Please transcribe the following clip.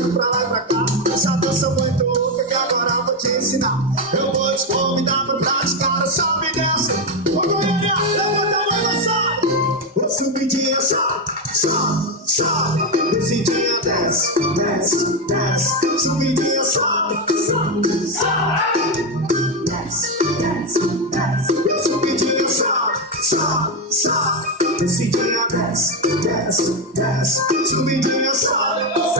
dançando pra lá e pra cá. Essa dança muito louca que agora eu vou te ensinar. Eu vou te convidar pra praticar essa dança. Ô Goiânia, levanta a mão dançar. Vou subidinha, sobe, sobe, sobe. Descidinha, desce, desce, desce. Subidinha, sobe, sobe, sobe. Desce, desce, desce. Subidinha, sobe, sobe, sobe. Descidinha, desce, desce, desce. Subidinha, sobe, sobe.